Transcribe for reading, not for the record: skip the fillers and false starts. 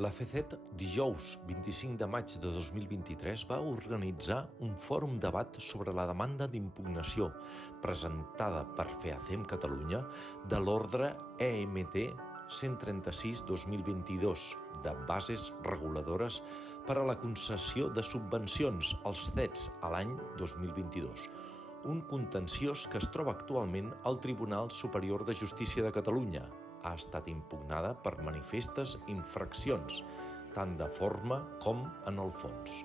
La FECET, dijous 25 de maig de 2023, va organitzar un fòrum debat sobre la demanda d'impugnació presentada per FEACEM Catalunya de l'ordre EMT 136-2022 de bases reguladores per a la concessió de subvencions als CETs a l'any 2022, un contenciós que es troba actualment al Tribunal Superior de Justícia de Catalunya. Ha estat impugnada per manifestes infraccions, tant de forma com en el fons.